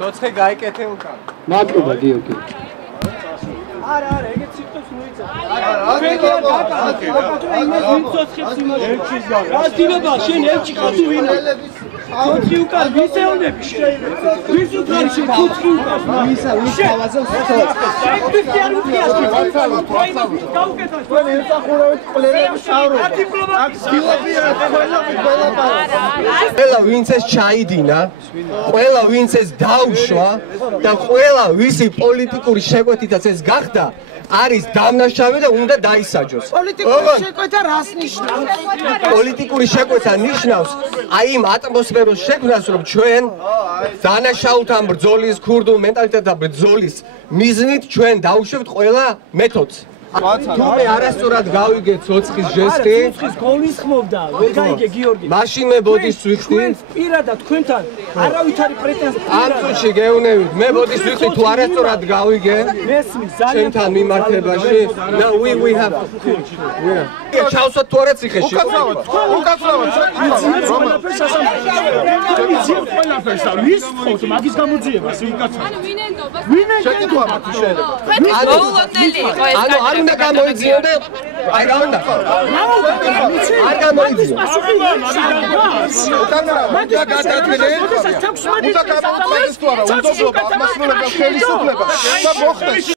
Ცოცხე გაიკეთე უკან. მადლობა გიორგი. არა, ეგეც სიტყვებს მოიცა. რა შენ ელჩი ხარ თუ ვინა? ცოცხი უკან ვისეონები შენ. ვის უკან შენ ცოცხი უკან? ვისა თავაზობს ცოცხი. შენ არ უხიას გაუკეთა. თქვენ ემსახურავთ ყველებს შავრო. ყველა ვინც ეს ჩაიდინა, ყველა ვინც ეს დაუშვა და ყველა ვისი პოლიტიკური შეკვეთითაც ეს გახდა არის დამნაშავე და უნდა დაისაჯოს. პოლიტიკური შეკვეთა რას ნიშნავს? პოლიტიკური შეკვეთა ნიშნავს აი იმ ატმოსფეროს შექმნას, რომ ჩვენ დანაშაულთან ბრძოლის, ქურდულ მენტალიტეტთან ბრძოლის მიზნით ჩვენ დაუშვებთ ყველა მეთოდს. თუმე არასწორად გავიგე ცოცხის ჟესტი. ცოცხის გულისხმობდა, ვერ გაიგე გიორგი. მაშინ მე ბოდის ვიხდი. პირადად თქვენთან არავითარი პრეტენზია. ამ წუთში გეუნებით, მე ბოდის ვიხდი თუ არასწორად გავიგე. მესმის ძალიან ჩვენთან მიმართებაში. No, we have. ჩავსვათ თუ არა ციხეში. უკაცრავად. ვის ხოთ მაგის გამოძიებას ვიკაცრავ. ანუ ვინენდობას შეკითხვა მათი შეიძლება. ანუ არ უნდა გამოიძიონ და აი რა უნდა? არ გამოიძიონ. უნდა გადაადგილენ. უნდა გადაადგილენ. უნდა გადაადგილენ.